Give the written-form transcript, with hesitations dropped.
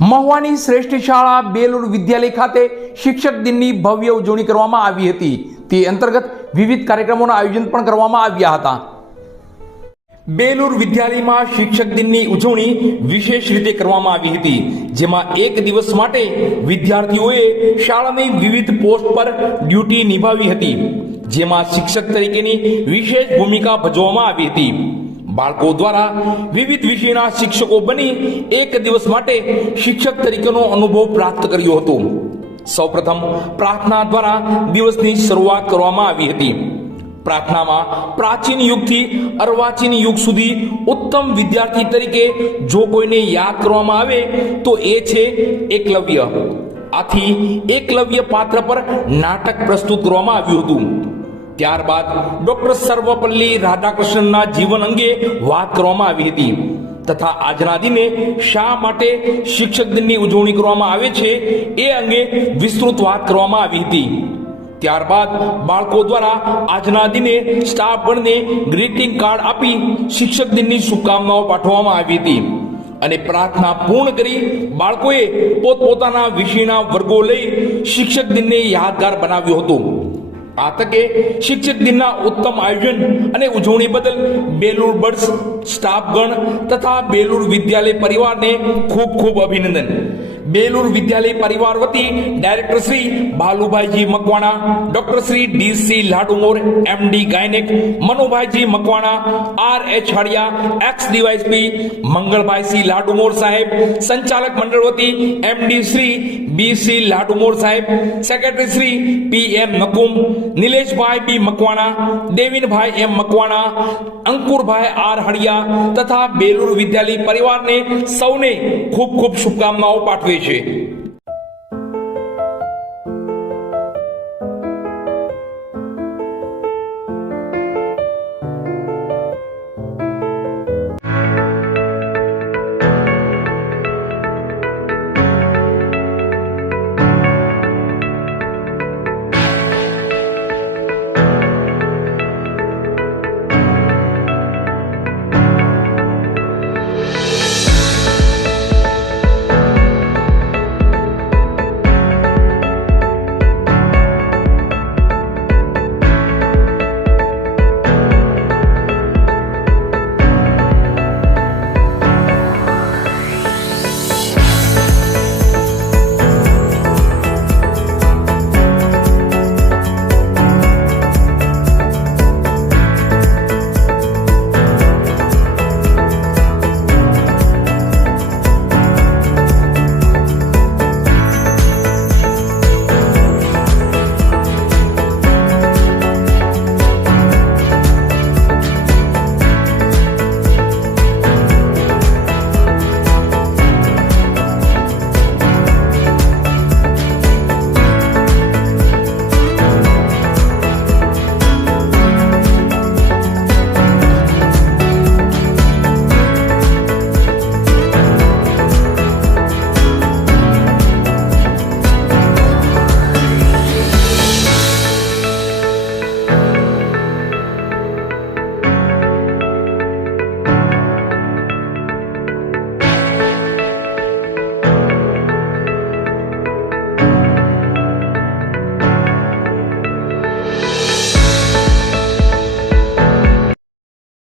મહુવાની શ્રેષ્ઠ શાળા બેલુર વિદ્યાલય ખાતે શિક્ષક દિનની ભવ્ય ઉજવણી કરવામાં આવી હતી। તે અંતર્ગત વિવિધ કાર્યક્રમોના આયોજન પણ કરવામાં આવ્યા હતા। બેલુર વિદ્યાલયમાં શિક્ષક દિનની ઉજવણી વિશેષ રીતે કરવામાં આવી હતી, જેમાં એક દિવસ માટે વિદ્યાર્થીઓએ શાળાની વિવિધ પોસ્ટ પર ડ્યુટી નિભાવી હતી, જેમાં શિક્ષક તરીકેની વિશેષ ભૂમિકા ભજવવામાં આવી હતી। બાળકો દ્વારા વિવિધ વિષયના શિક્ષકો બની એક દિવસ માટે શિક્ષક તરીકેનો અનુભવ પ્રાપ્ત કર્યો હતો। સૌપ્રથમ પ્રાર્થના દ્વારા દિવસની શરૂઆત કરવામાં આવી હતી। પ્રાર્થનામાં પ્રાચીન યુગથી અર્વાચીન યુગ સુધી ઉત્તમ વિદ્યાર્થી તરીકે જો કોઈને યાદ કરવામાં આવે તો એ છે એકલવ્ય। આથી એકલવ્ય પાત્ર પર નાટક પ્રસ્તુત કરવામાં આવ્યું હતું। ત્યારબાદ ડોક્ટર સર્વપલ્લી રાધાકૃષ્ણનના જીવન અંગે વાત કરવામાં આવી હતી તથા આજના દિને શા માટે શિક્ષક દિનની ઉજવણી કરવામાં આવે છે એ અંગે વિસ્તૃત વાત કરવામાં આવી હતી। ત્યારબાદ બાળકો દ્વારા આજના દિને સ્ટાફગણને ગ્રીટિંગ કાર્ડ આપી શિક્ષક દિનની શુભકામનાઓ પાઠવવામાં આવી હતી અને પ્રાર્થના પૂર્ણ કરી બાળકોએ પોતપોતાના વિષયના વર્ગો લઈ શિક્ષક દિનને યાદગાર બનાવ્યો હતો। આ તકે શિક્ષક દિનના ઉત્તમ આયોજન અને ઉજવણી બદલ બેલુર બર્ડ્સ સ્ટાફગણ તથા બેલુર વિદ્યાલય પરિવારને ખૂબ ખૂબ અભિનંદન। બેલુર વિદ્યાલય પરિવાર વતી director Shri Balubhaiji Makwana, doctor Shri DC Ladumor, MD gynaec, Manubhaiji Makwana, RH Haliya, ex DYSP Mangalbhai C Ladumor સાહેબ, સંચાલક મંડળ વતી એમડી શ્રી બીસી લાડુમોર સાહેબ, secretary Shri PM Nakum, Nileshbhai B Makwana, Devinbhai M Makwana, Ankurbhai R Haliya તથા બેલુર વિદ્યાલય પરિવારને સૌને ખૂબ ખૂબ શુભકામનાઓ પાઠવે છે।